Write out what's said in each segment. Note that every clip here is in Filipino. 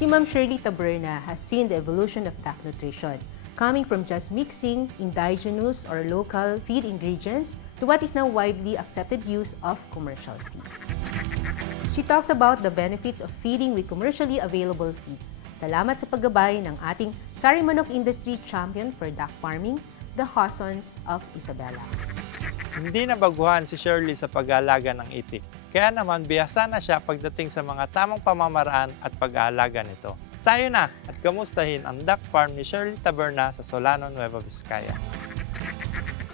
Si Ma'am Shirley Taberna has seen the evolution of duck nutrition, coming from just mixing indigenous or local feed ingredients to what is now widely accepted use of commercial feeds. She talks about the benefits of feeding with commercially available feeds. Salamat sa paggabay ng ating Sari Manok Industry Champion for Duck Farming, the Hossons of Isabela. Hindi na baguhan si Shirley sa pag-aalaga ng itik. Kaya naman biyasa na siya pagdating sa mga tamang pamamaraan at pag-aalaga nito. Tayo na at kamustahin ang duck farm ni Shirley Taberna sa Solano, Nueva Vizcaya.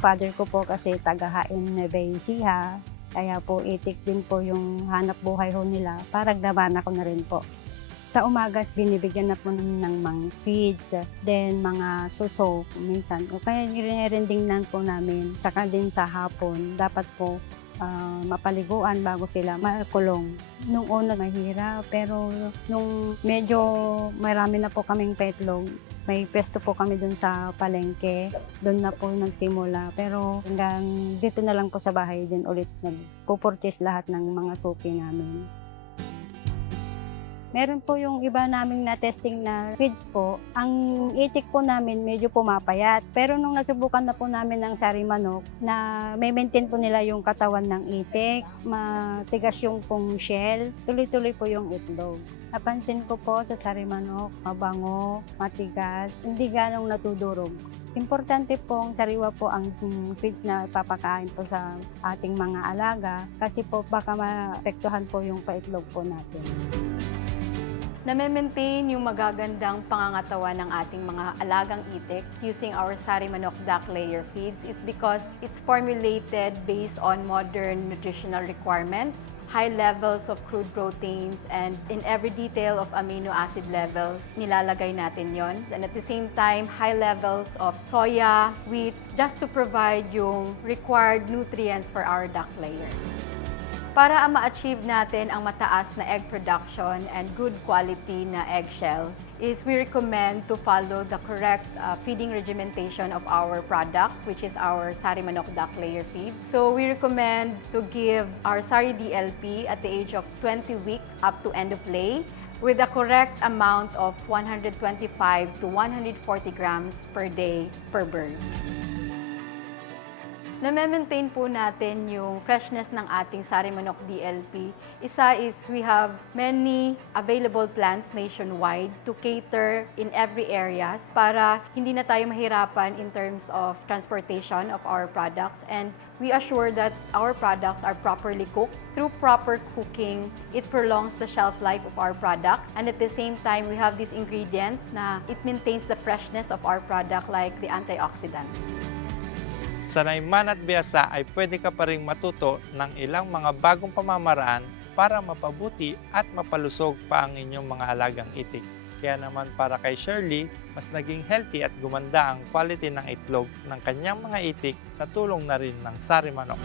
Father ko po kasi tagahain na Ecija. Kaya po itik din po yung hanap buhay ho nila. Parang naman ako na rin po. Sa umagas, binibigyan na po ng, mga feeds, then mga suso minsan. O kaya nirending po namin. Saka din sa hapon, dapat po ah, mapaliguan bago sila makulong. Nung una mahirap, pero nung medyo marami na po kaming petlog, may pwesto po kami dun sa palengke. Doon na po nagsimula. Pero hanggang dito na lang po sa bahay din ulit nagpo-purchase lahat ng mga suki namin. Meron po yung iba naming na-testing na feeds po. Ang itik po namin medyo pumapayat. Pero nung nasubukan na po namin ng sari manok, na may maintain po nila yung katawan ng itik, matigas yung pong shell, tuloy-tuloy po yung itlog. Napansin ko po sa sari manok, mabango, matigas, hindi ganong natudurog. Importante pong sariwa po ang feeds na ipapakain po sa ating mga alaga kasi po baka maapektuhan po yung paitlog po natin. Na-maintain yung magagandang pangangatawan ng ating mga alagang itik using our Sari Manok Duck Layer Feeds is because it's formulated based on modern nutritional requirements, high levels of crude proteins, and in every detail of amino acid levels, nilalagay natin yon. And at the same time, high levels of soya, wheat, just to provide yung required nutrients for our duck layers. Para ma-achieve natin ang mataas na egg production and good quality na eggshells is we recommend to follow the correct uh, feeding regimentation of our product, which is our Sari Manok Duck Layer Feed. So we recommend to give our Sari DLP at the age of 20 weeks up to end of lay with the correct amount of 125 to 140 grams per day per bird. Na-maintain po natin yung freshness ng ating Sari Manok DLP. Isa is we have many available plants nationwide to cater in every areas para hindi na tayo mahirapan in terms of transportation of our products and we assure that our products are properly cooked. Through proper cooking, it prolongs the shelf life of our product and at the same time, we have this ingredient na it maintains the freshness of our product like the antioxidant. Sa Naiman at Biyasa ay pwede ka pa rin matuto ng ilang mga bagong pamamaraan para mapabuti at mapalusog pa ang inyong mga alagang itik. Kaya naman para kay Shirley, mas naging healthy at gumanda ang quality ng itlog ng kanyang mga itik sa tulong na rin ng Sari Manok.